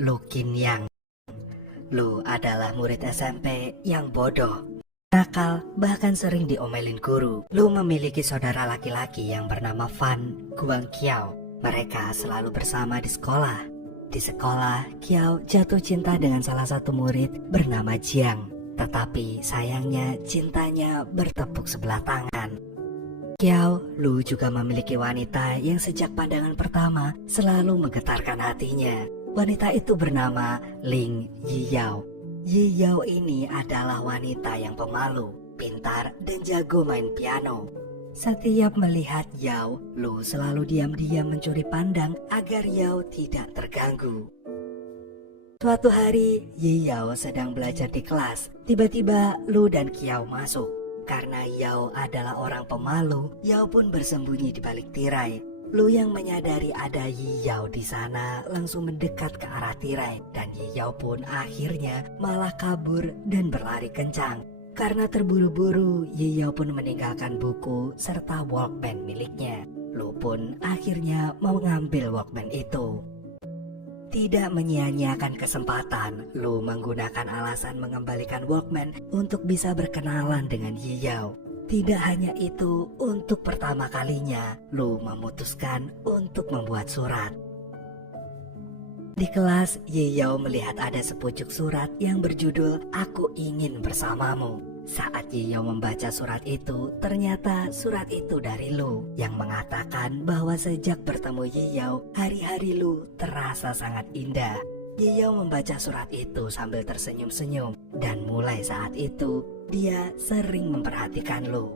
Lu Qin Yang. Lu adalah murid SMP yang bodoh, nakal, bahkan sering diomelin guru. Lu memiliki saudara laki-laki yang bernama Fan Guangqiao. Mereka selalu bersama di sekolah. Di sekolah, Qiao jatuh cinta dengan salah satu murid bernama Jiang. Tetapi sayangnya cintanya bertepuk sebelah tangan. Qiao, Lu juga memiliki wanita yang sejak pandangan pertama selalu menggetarkan hatinya. Wanita itu bernama Ling Yiyao. Yiyao ini adalah wanita yang pemalu, pintar, dan jago main piano. Setiap melihat Yao, Lu selalu diam-diam mencuri pandang agar Yao tidak terganggu. Suatu hari, Yiyao sedang belajar di kelas. Tiba-tiba Lu dan Qiao masuk. Karena Yao adalah orang pemalu, Yao pun bersembunyi di balik tirai. Lu yang menyadari ada Yiyao di sana langsung mendekat ke arah tirai, dan Yiyao pun akhirnya malah kabur dan berlari kencang. Karena terburu-buru, Yiyao pun meninggalkan buku serta Walkman miliknya. Lu pun akhirnya mau ngambil Walkman itu. Tidak menyia-nyiakan kesempatan, Lu menggunakan alasan mengembalikan Walkman untuk bisa berkenalan dengan Yiyao. Tidak hanya itu, untuk pertama kalinya, Lu memutuskan untuk membuat surat. Di kelas, Yiyao melihat ada sepucuk surat yang berjudul "Aku Ingin Bersamamu". Saat Yiyao membaca surat itu, ternyata surat itu dari Lu yang mengatakan bahwa sejak bertemu Yiyao, hari-hari Lu terasa sangat indah. Yiyao membaca surat itu sambil tersenyum-senyum, dan mulai saat itu, dia sering memperhatikan Lu.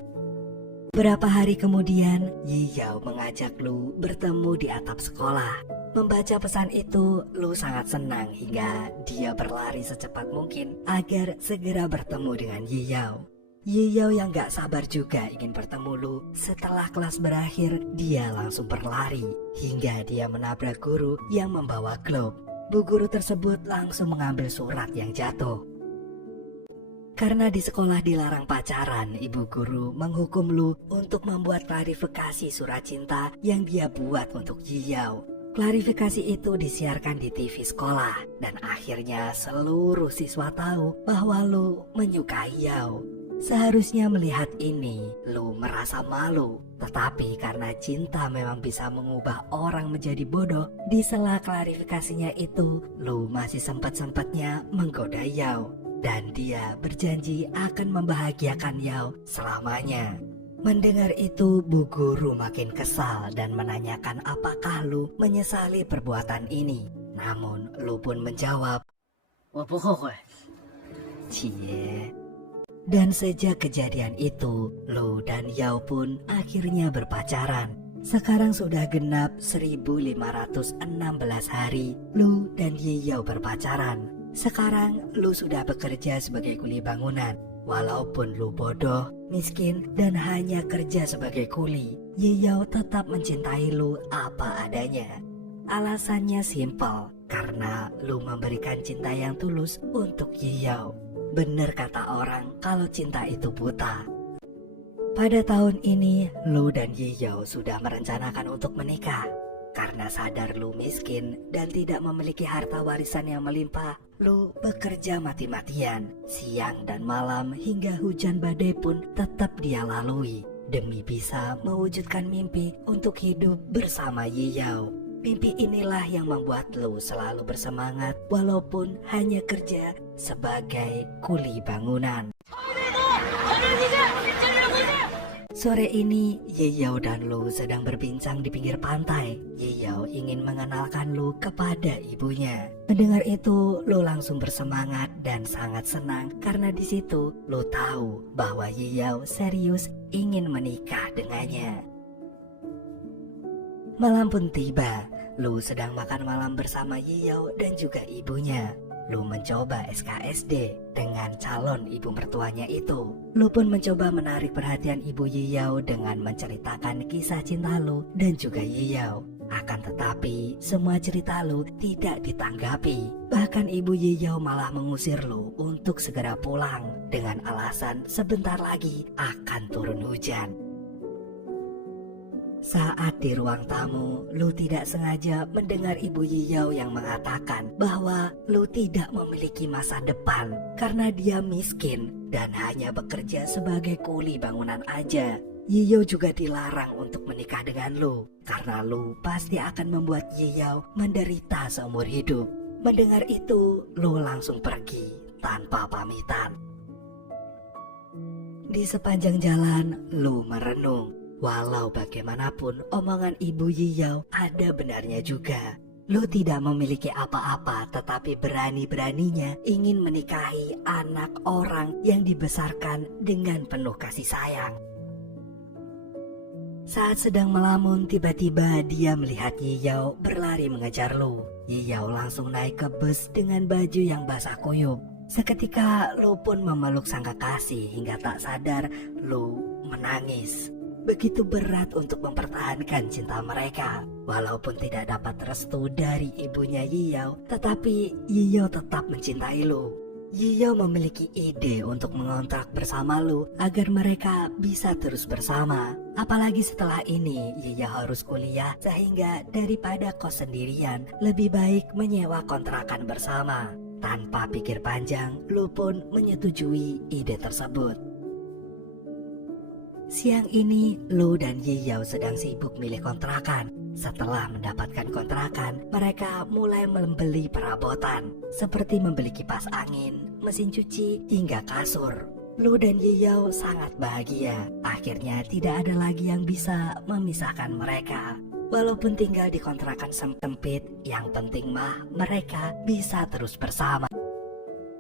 Beberapa hari kemudian, Yiyao mengajak Lu bertemu di atap sekolah. Membaca pesan itu, Lu sangat senang hingga dia berlari secepat mungkin agar segera bertemu dengan Yiyao. Yiyao yang gak sabar juga ingin bertemu Lu. Setelah kelas berakhir, dia langsung berlari hingga dia menabrak guru yang membawa globe. Bu guru tersebut langsung mengambil surat yang jatuh. Karena di sekolah dilarang pacaran, ibu guru menghukum Lu untuk membuat klarifikasi surat cinta yang dia buat untuk Yiyao. Klarifikasi itu disiarkan di TV sekolah, dan akhirnya seluruh siswa tahu bahwa Lu menyukai Yao. Seharusnya melihat ini, Lu merasa malu. Tetapi karena cinta memang bisa mengubah orang menjadi bodoh, di sela klarifikasinya itu, Lu masih sempat-sempatnya menggoda Yao. Dan dia berjanji akan membahagiakan Yao selamanya. Mendengar itu, Bu Guru makin kesal dan menanyakan apakah Lu menyesali perbuatan ini. Namun, Lu pun menjawab, "Cie." Dan sejak kejadian itu, Lu dan Yao pun akhirnya berpacaran. Sekarang sudah genap 1516 hari Lu dan Yiyao berpacaran. Sekarang Lu sudah bekerja sebagai kuli bangunan. Walaupun Lu bodoh, miskin, dan hanya kerja sebagai kuli, Yiyao tetap mencintai Lu apa adanya. Alasannya simpel, karena Lu memberikan cinta yang tulus untuk Yiyao. Bener kata orang kalau cinta itu buta. Pada tahun ini, Lu dan Yiyao sudah merencanakan untuk menikah. Karena sadar Lu miskin dan tidak memiliki harta warisan yang melimpah, Lu bekerja mati-matian, siang dan malam hingga hujan badai pun tetap dia lalui demi bisa mewujudkan mimpi untuk hidup bersama Yiyao. Mimpi inilah yang membuat Lu selalu bersemangat walaupun hanya kerja sebagai kuli bangunan. Sore ini, Yiyao dan Lu sedang berbincang di pinggir pantai. Yiyao ingin mengenalkan Lu kepada ibunya. Mendengar itu, Lu langsung bersemangat dan sangat senang karena di situ Lu tahu bahwa Yiyao serius ingin menikah dengannya. Malam pun tiba. Lu sedang makan malam bersama Yiyao dan juga ibunya. Lu mencoba SKSD dengan calon ibu mertuanya itu. Lu pun mencoba menarik perhatian ibu Yiyao dengan menceritakan kisah cinta Lu dan juga Yiyao. Akan tetapi, semua cerita Lu tidak ditanggapi. Bahkan ibu Yiyao malah mengusir Lu untuk segera pulang dengan alasan sebentar lagi akan turun hujan. Saat di ruang tamu, Lu tidak sengaja mendengar Ibu Yiyao yang mengatakan bahwa Lu tidak memiliki masa depan karena dia miskin dan hanya bekerja sebagai kuli bangunan aja. Yiyao juga dilarang untuk menikah dengan Lu karena Lu pasti akan membuat Yiyao menderita seumur hidup. Mendengar itu, Lu langsung pergi tanpa pamitan. Di sepanjang jalan, Lu merenung. Walau bagaimanapun omongan Ibu Yiyao ada benarnya juga. Lu tidak memiliki apa-apa tetapi berani-beraninya ingin menikahi anak orang yang dibesarkan dengan penuh kasih sayang. Saat sedang melamun, tiba-tiba dia melihat Yiyao berlari mengejar Lu. Yiyao langsung naik ke bus dengan baju yang basah kuyup. Seketika Lu pun memeluk sang kekasih hingga tak sadar Lu menangis. Begitu berat untuk mempertahankan cinta mereka. Walaupun tidak dapat restu dari ibunya Yiyao, tetapi Yiyao tetap mencintai Lu. Yiyao memiliki ide untuk mengontrak bersama Lu agar mereka bisa terus bersama. Apalagi setelah ini Yiyao harus kuliah, sehingga daripada kos sendirian, lebih baik menyewa kontrakan bersama. Tanpa pikir panjang, Lu pun menyetujui ide tersebut. Siang ini, Lu dan Yiyao sedang sibuk milih kontrakan. Setelah mendapatkan kontrakan, mereka mulai membeli perabotan, seperti membeli kipas angin, mesin cuci, hingga kasur. Lu dan Yiyao sangat bahagia. Akhirnya tidak ada lagi yang bisa memisahkan mereka. Walaupun tinggal di kontrakan sempit, yang penting mah mereka bisa terus bersama.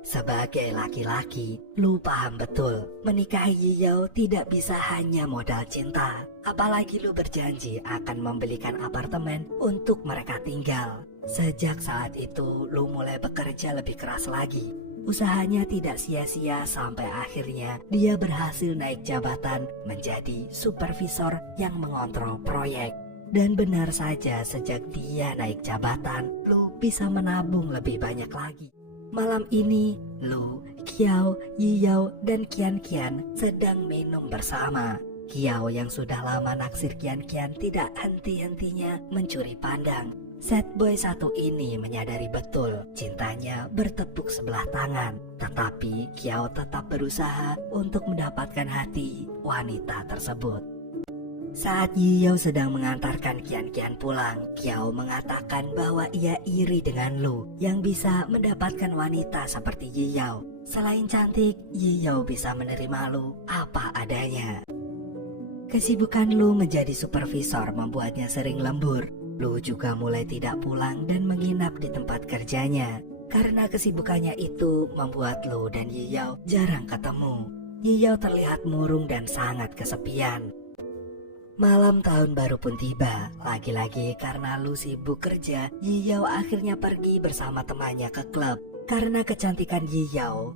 Sebagai laki-laki, Lu paham betul menikahi Yiyao tidak bisa hanya modal cinta. Apalagi Lu berjanji akan membelikan apartemen untuk mereka tinggal. Sejak saat itu, Lu mulai bekerja lebih keras lagi. Usahanya tidak sia-sia sampai akhirnya dia berhasil naik jabatan menjadi supervisor yang mengontrol proyek. Dan benar saja, sejak dia naik jabatan, Lu bisa menabung lebih banyak lagi. Malam ini, Lu, Qiao, Yiyao, dan Qian sedang minum bersama. Qiao yang sudah lama naksir Qian tidak henti-hentinya mencuri pandang. Sad boy satu ini menyadari betul cintanya bertepuk sebelah tangan. Tetapi Qiao tetap berusaha untuk mendapatkan hati wanita tersebut. Saat Yiyao sedang mengantarkan Qian pulang, Qiao mengatakan bahwa ia iri dengan Lu yang bisa mendapatkan wanita seperti Yiyao. Selain cantik, Yiyao bisa menerima Lu apa adanya. Kesibukan Lu menjadi supervisor membuatnya sering lembur. Lu juga mulai tidak pulang dan menginap di tempat kerjanya. Karena kesibukannya itu membuat Lu dan Yiyao jarang ketemu. Yiyao terlihat murung dan sangat kesepian. Malam tahun baru pun tiba. Lagi-lagi karena Lu sibuk kerja, Yiyao akhirnya pergi bersama temannya ke klub. Karena kecantikan Yiyao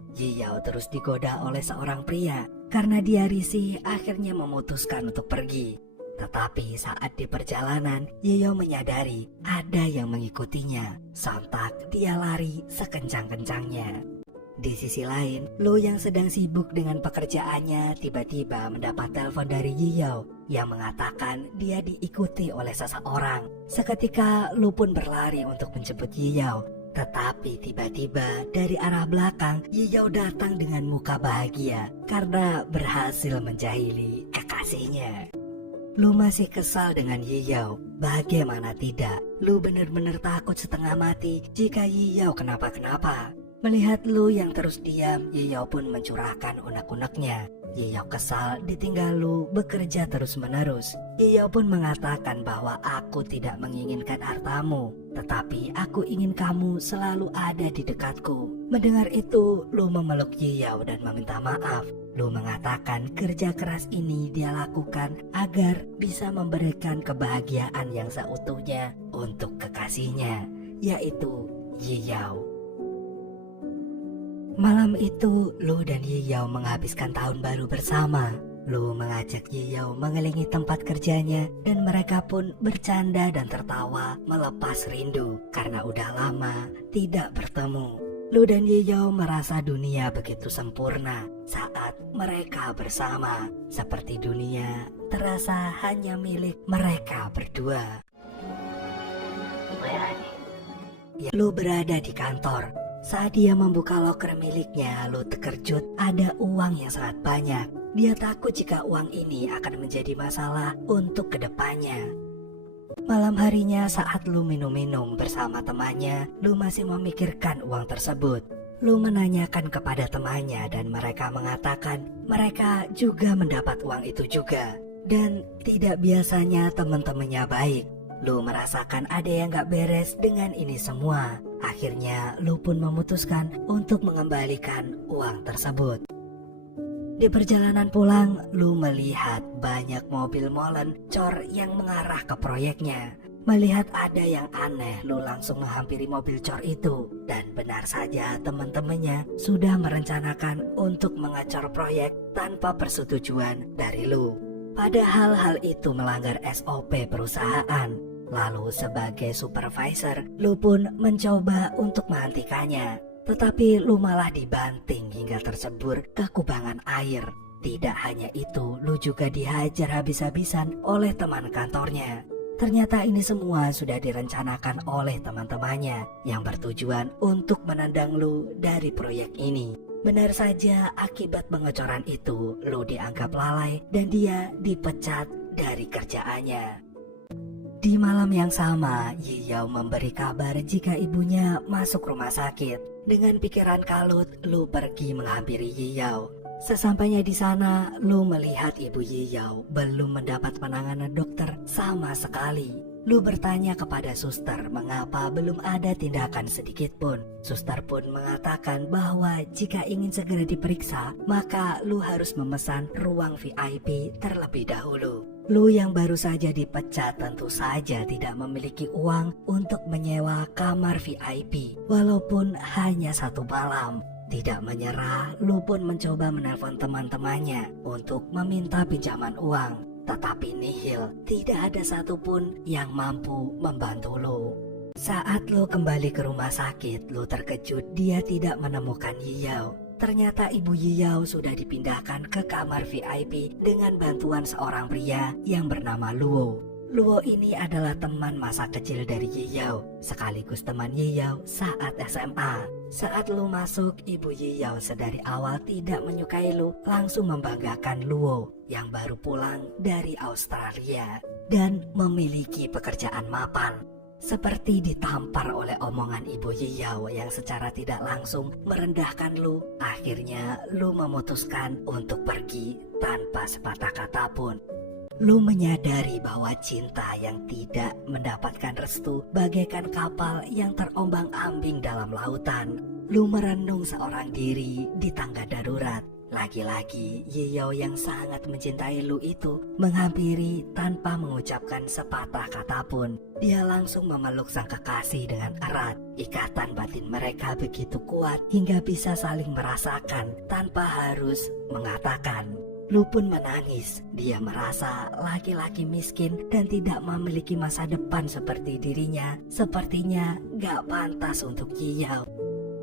terus digoda oleh seorang pria. Karena dia risih, akhirnya memutuskan untuk pergi. Tetapi saat di perjalanan, Yiyao menyadari ada yang mengikutinya. Sontak dia lari sekencang-kencangnya. Di sisi lain, Lu yang sedang sibuk dengan pekerjaannya tiba-tiba mendapat telepon dari Yiyao yang mengatakan dia diikuti oleh seseorang. Seketika Lu pun berlari untuk menjemput Yiyao. Tetapi tiba-tiba dari arah belakang Yiyao datang dengan muka bahagia karena berhasil menjahili kekasihnya. Lu masih kesal dengan Yiyao. Bagaimana tidak, Lu benar-benar takut setengah mati jika Yiyao kenapa-kenapa. Melihat Lu yang terus diam, Yiyao pun mencurahkan unek-uneknya. Yiyao kesal ditinggal Lu bekerja terus-menerus. Yiyao pun mengatakan bahwa aku tidak menginginkan hartamu, tetapi aku ingin kamu selalu ada di dekatku. Mendengar itu, Lu memeluk Yiyao dan meminta maaf. Lu mengatakan kerja keras ini dia lakukan agar bisa memberikan kebahagiaan yang seutuhnya untuk kekasihnya, yaitu Yiyao. Malam itu, Lu dan Yiyao menghabiskan tahun baru bersama. Lu mengajak Yiyao mengelilingi tempat kerjanya dan mereka pun bercanda dan tertawa melepas rindu karena udah lama tidak bertemu. Lu dan Yiyao merasa dunia begitu sempurna saat mereka bersama, seperti dunia terasa hanya milik mereka berdua. Ya, Lu berada di kantor. Saat dia membuka loker miliknya, Lu terkejut ada uang yang sangat banyak. Dia takut jika uang ini akan menjadi masalah untuk kedepannya. Malam harinya saat Lu minum-minum bersama temannya, Lu masih memikirkan uang tersebut. Lu menanyakan kepada temannya dan mereka mengatakan mereka juga mendapat uang itu juga. Dan tidak biasanya teman-temannya baik. Lu merasakan ada yang gak beres dengan ini semua. Akhirnya Lu pun memutuskan untuk mengembalikan uang tersebut. Di perjalanan pulang, Lu melihat banyak mobil molen cor yang mengarah ke proyeknya. Melihat ada yang aneh, Lu langsung menghampiri mobil cor itu. Dan benar saja teman-temannya sudah merencanakan untuk mengacor proyek tanpa persetujuan dari Lu. Padahal hal itu melanggar SOP perusahaan. Lalu sebagai supervisor, Lu pun mencoba untuk menghentikannya. Tetapi Lu malah dibanting hingga tercebur ke kubangan air. Tidak hanya itu, Lu juga dihajar habis-habisan oleh teman kantornya. Ternyata ini semua sudah direncanakan oleh teman-temannya yang bertujuan untuk menendang Lu dari proyek ini. Benar saja, akibat pengecoran itu, Lu dianggap lalai dan dia dipecat dari kerjaannya. Di malam yang sama, Yiyao memberi kabar jika ibunya masuk rumah sakit. Dengan pikiran kalut, Lu pergi menghampiri Yiyao. Sesampainya di sana, Lu melihat ibu Yiyao belum mendapat penanganan dokter sama sekali. Lu bertanya kepada suster mengapa belum ada tindakan sedikit pun. Suster pun mengatakan bahwa jika ingin segera diperiksa, maka Lu harus memesan ruang VIP terlebih dahulu. Lu yang baru saja dipecat tentu saja tidak memiliki uang untuk menyewa kamar VIP, walaupun hanya 1 malam. Tidak menyerah, Lu pun mencoba menelpon teman-temannya untuk meminta pinjaman uang. Tetapi nihil, tidak ada satupun yang mampu membantu Lu. Saat Lu kembali ke rumah sakit, Lu terkejut dia tidak menemukan Yiyao. Ternyata ibu Yiyao sudah dipindahkan ke kamar VIP dengan bantuan seorang pria yang bernama Luo. Luo ini adalah teman masa kecil dari Yiyao, sekaligus teman Yiyao saat SMA. Saat Lu masuk, ibu Yiyao sedari awal tidak menyukai Lu, langsung membanggakan Luo yang baru pulang dari Australia dan memiliki pekerjaan mapan. Seperti ditampar oleh omongan ibu Yiyao yang secara tidak langsung merendahkan Lu. Akhirnya Lu memutuskan untuk pergi tanpa sepatah kata pun. Lu menyadari bahwa cinta yang tidak mendapatkan restu bagaikan kapal yang terombang-ambing dalam lautan. Lu merenung seorang diri di tangga darurat. Lagi-lagi Yiyao yang sangat mencintai Lu itu menghampiri tanpa mengucapkan sepatah kata pun. Dia langsung memeluk sang kekasih dengan erat. Ikatan batin mereka begitu kuat hingga bisa saling merasakan tanpa harus mengatakan. Lu pun menangis. Dia merasa laki-laki miskin dan tidak memiliki masa depan seperti dirinya. Sepertinya gak pantas untuk Yiyao.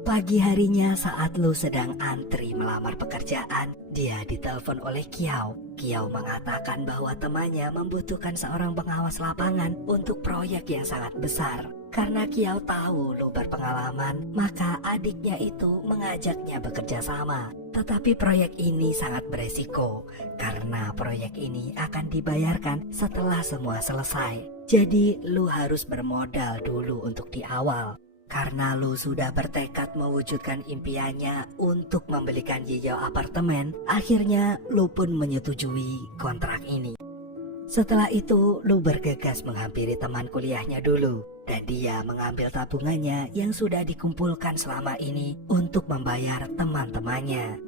Pagi harinya saat Lu sedang antri melamar pekerjaan, dia ditelepon oleh Kiao. Kiao mengatakan bahwa temannya membutuhkan seorang pengawas lapangan untuk proyek yang sangat besar. Karena Kiao tahu Lu berpengalaman, maka adiknya itu mengajaknya bekerja sama. Tetapi proyek ini sangat beresiko, karena proyek ini akan dibayarkan setelah semua selesai. Jadi Lu harus bermodal dulu untuk di awal. Karena Lu sudah bertekad mewujudkan impiannya untuk membelikan Yiyao apartemen, akhirnya Lu pun menyetujui kontrak ini. Setelah itu, Lu bergegas menghampiri teman kuliahnya dulu, dan dia mengambil tabungannya yang sudah dikumpulkan selama ini untuk membayar teman-temannya.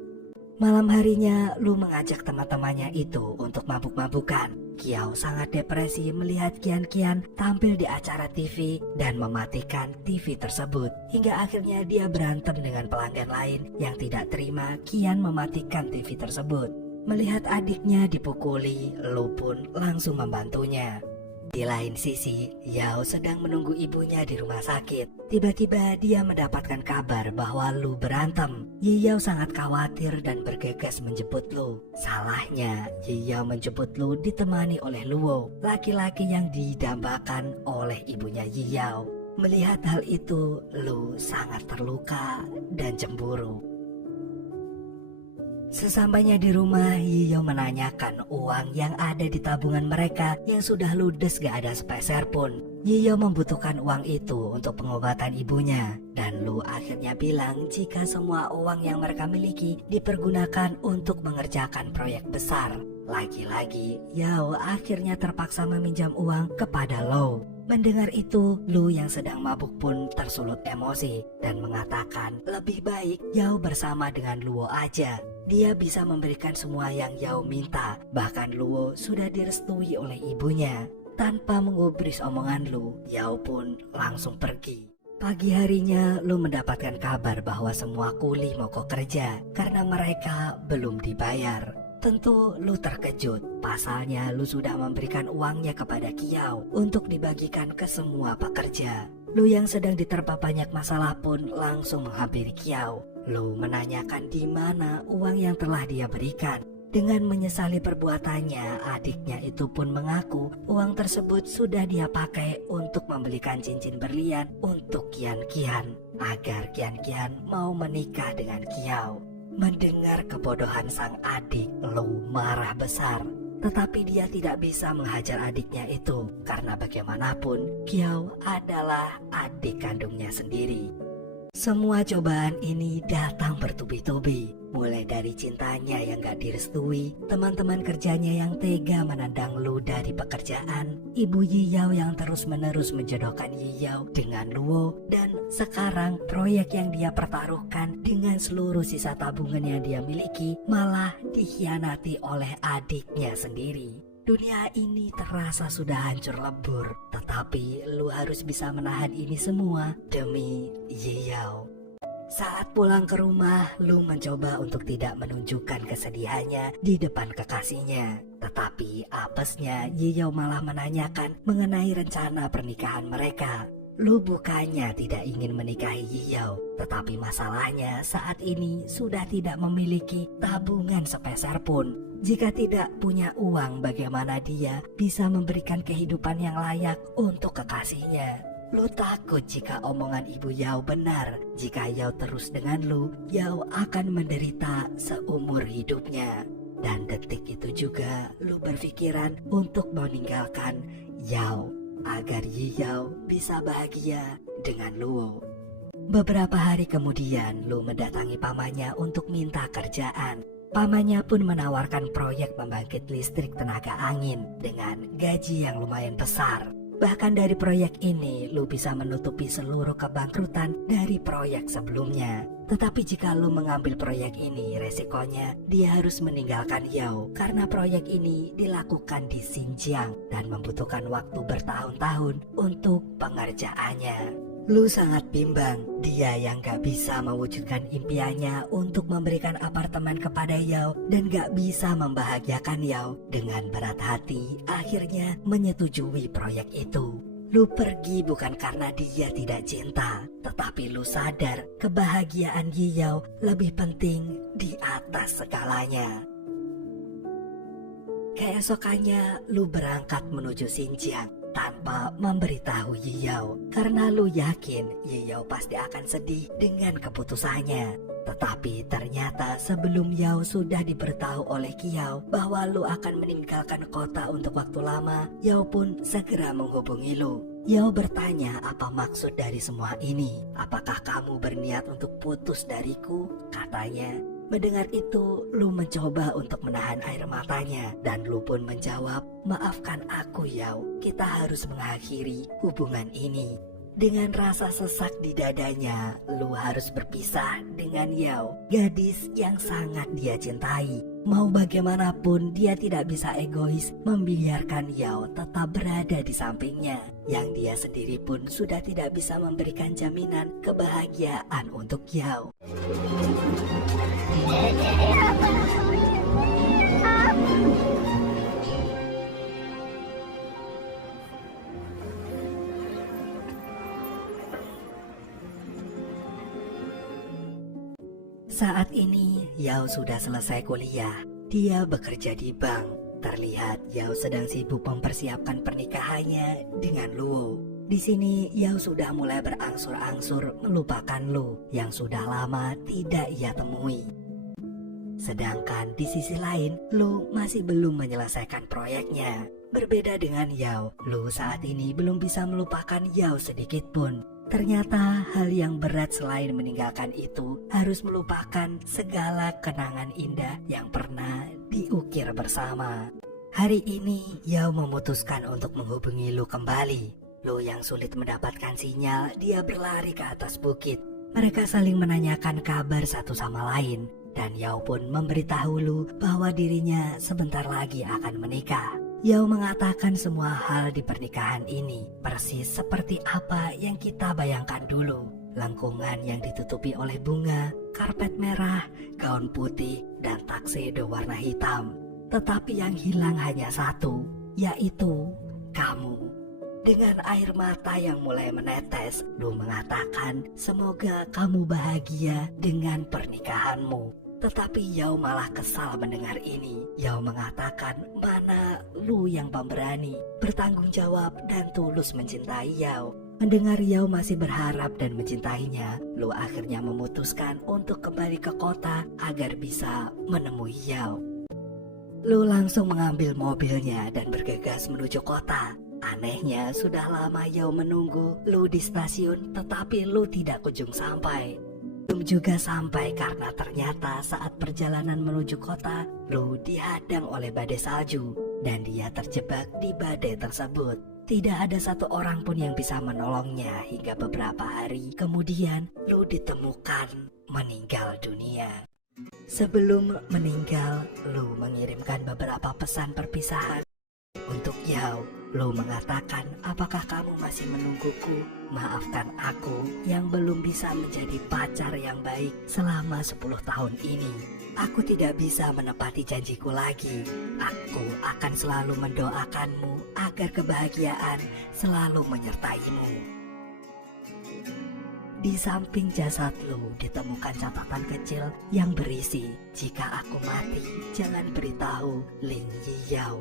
Malam harinya, Lu mengajak teman-temannya itu untuk mabuk-mabukan. Kiao sangat depresi melihat Kian-Kian tampil di acara TV dan mematikan TV tersebut. Hingga akhirnya dia berantem dengan pelanggan lain yang tidak terima Kian mematikan TV tersebut. Melihat adiknya dipukuli, Lu pun langsung membantunya. Di lain sisi, Yao sedang menunggu ibunya di rumah sakit. Tiba-tiba dia mendapatkan kabar bahwa Lu berantem. Yao sangat khawatir dan bergegas menjemput Lu. Salahnya, Yao menjemput Lu ditemani oleh Luo, laki-laki yang didambakan oleh ibunya Yao. Melihat hal itu, Lu sangat terluka dan cemburu. Sesampainya di rumah, Yao menanyakan uang yang ada di tabungan mereka yang sudah ludes gak ada sepeser pun. Yao membutuhkan uang itu untuk pengobatan ibunya. Dan Lu akhirnya bilang jika semua uang yang mereka miliki dipergunakan untuk mengerjakan proyek besar. Lagi-lagi, Yao akhirnya terpaksa meminjam uang kepada Lu. Mendengar itu, Lu yang sedang mabuk pun tersulut emosi dan mengatakan lebih baik Yao bersama dengan Luo aja. Dia bisa memberikan semua yang Yao minta, bahkan Luo sudah direstui oleh ibunya. Tanpa mengubris omongan Lu, Yao pun langsung pergi. Pagi harinya, Lu mendapatkan kabar bahwa semua kuli mogok kerja karena mereka belum dibayar. Tentu Lu terkejut, pasalnya Lu sudah memberikan uangnya kepada Kiao untuk dibagikan ke semua pekerja. Lu yang sedang diterpa banyak masalah pun langsung menghampiri Kiao. Lu menanyakan di mana uang yang telah dia berikan. Dengan menyesali perbuatannya, adiknya itu pun mengaku uang tersebut sudah dia pakai untuk membelikan cincin berlian untuk Kian-Kian agar Kian-Kian mau menikah dengan Kiao. Mendengar kebodohan sang adik, Lu marah besar. Tetapi dia tidak bisa menghajar adiknya itu karena bagaimanapun Kiao adalah adik kandungnya sendiri. Semua cobaan ini datang bertubi-tubi. Mulai dari cintanya yang gak direstui, teman-teman kerjanya yang tega menendang Lu dari pekerjaan, ibu Yao yang terus-menerus menjodohkan Yao dengan Luo, dan sekarang proyek yang dia pertaruhkan dengan seluruh sisa tabungan yang dia miliki malah dikhianati oleh adiknya sendiri. Dunia ini terasa sudah hancur lebur, tetapi Lu harus bisa menahan ini semua demi Yao. Saat pulang ke rumah, Lu mencoba untuk tidak menunjukkan kesedihannya di depan kekasihnya. Tetapi apesnya, Yao malah menanyakan mengenai rencana pernikahan mereka. Lu bukannya tidak ingin menikahi Yao, tetapi masalahnya saat ini sudah tidak memiliki tabungan sepeser pun. Jika tidak punya uang, bagaimana dia bisa memberikan kehidupan yang layak untuk kekasihnya? Lu takut jika omongan ibu Yao benar. Jika Yao terus dengan Lu, Yao akan menderita seumur hidupnya. Dan detik itu juga Lu berpikiran untuk meninggalkan Yao agar Yao bisa bahagia dengan Luo. Beberapa hari kemudian, Lu mendatangi pamannya untuk minta kerjaan. Pamannya pun menawarkan proyek pembangkit listrik tenaga angin dengan gaji yang lumayan besar. Bahkan dari proyek ini, Lu bisa menutupi seluruh kebangkrutan dari proyek sebelumnya. Tetapi jika Lu mengambil proyek ini, resikonya dia harus meninggalkan Yao karena proyek ini dilakukan di Xinjiang dan membutuhkan waktu bertahun-tahun untuk pengerjaannya. Lu sangat bimbang, dia yang gak bisa mewujudkan impiannya untuk memberikan apartemen kepada Yao dan gak bisa membahagiakan Yao. Dengan berat hati, akhirnya menyetujui proyek itu. Lu pergi bukan karena dia tidak cinta, tetapi Lu sadar kebahagiaan Yao lebih penting di atas segalanya. Keesokannya, Lu berangkat menuju Xinjiang tanpa memberitahu Yao karena Lu yakin Yao pasti akan sedih dengan keputusannya. Tetapi ternyata sebelum Yao sudah diberitahu oleh Kiao bahwa Lu akan meninggalkan kota untuk waktu lama, Yao pun segera menghubungi Lu. Yao bertanya apa maksud dari semua ini. Apakah kamu berniat untuk putus dariku? Katanya. Mendengar itu, Lu mencoba untuk menahan air matanya dan Lu pun menjawab, maafkan aku Yao, kita harus mengakhiri hubungan ini. Dengan rasa sesak di dadanya, Lu harus berpisah dengan Yao, gadis yang sangat dia cintai. Mau bagaimanapun dia tidak bisa egois membiarkan Yao tetap berada di sampingnya, yang dia sendiri pun sudah tidak bisa memberikan jaminan kebahagiaan untuk Yao. Saat ini Yao sudah selesai kuliah. Dia bekerja di bank. Terlihat Yao sedang sibuk mempersiapkan pernikahannya dengan Luo. Di sini Yao sudah mulai berangsur-angsur melupakan Lu yang sudah lama tidak ia temui. Sedangkan di sisi lain, Lu masih belum menyelesaikan proyeknya. Berbeda dengan Yao, Lu saat ini belum bisa melupakan Yao sedikit pun. Ternyata hal yang berat selain meninggalkan itu harus melupakan segala kenangan indah yang pernah diukir bersama. Hari ini Yao memutuskan untuk menghubungi Lu kembali. Lu yang sulit mendapatkan sinyal, dia berlari ke atas bukit. Mereka saling menanyakan kabar satu sama lain, dan Yao pun memberitahu Lu bahwa dirinya sebentar lagi akan menikah. Yao mengatakan semua hal di pernikahan ini persis seperti apa yang kita bayangkan dulu. Lengkungan yang ditutupi oleh bunga, karpet merah, gaun putih, dan tuxedo warna hitam. Tetapi yang hilang hanya satu, yaitu kamu. Dengan air mata yang mulai menetes, Lu mengatakan semoga kamu bahagia dengan pernikahanmu. Tetapi Yao malah kesal mendengar ini. Yao mengatakan mana Lu yang pemberani, bertanggung jawab dan tulus mencintai Yao. Mendengar Yao masih berharap dan mencintainya, Lu akhirnya memutuskan untuk kembali ke kota agar bisa menemui Yao. Lu langsung mengambil mobilnya dan bergegas menuju kota. Anehnya sudah lama Yao menunggu Lu di stasiun, tetapi Lu tidak kunjung sampai. Belum juga sampai karena ternyata saat perjalanan menuju kota, Lu dihadang oleh badai salju dan dia terjebak di badai tersebut. Tidak ada satu orang pun yang bisa menolongnya hingga beberapa hari kemudian Lu ditemukan meninggal dunia. Sebelum meninggal, Lu mengirimkan beberapa pesan perpisahan untuk Yao. Lu mengatakan, apakah kamu masih menungguku? Maafkan aku yang belum bisa menjadi pacar yang baik selama 10 tahun ini. Aku tidak bisa menepati janjiku lagi. Aku akan selalu mendoakanmu agar kebahagiaan selalu menyertaimu. Di samping jasad Lu ditemukan catatan kecil yang berisi, jika aku mati, jangan beritahu Lin Yiyao.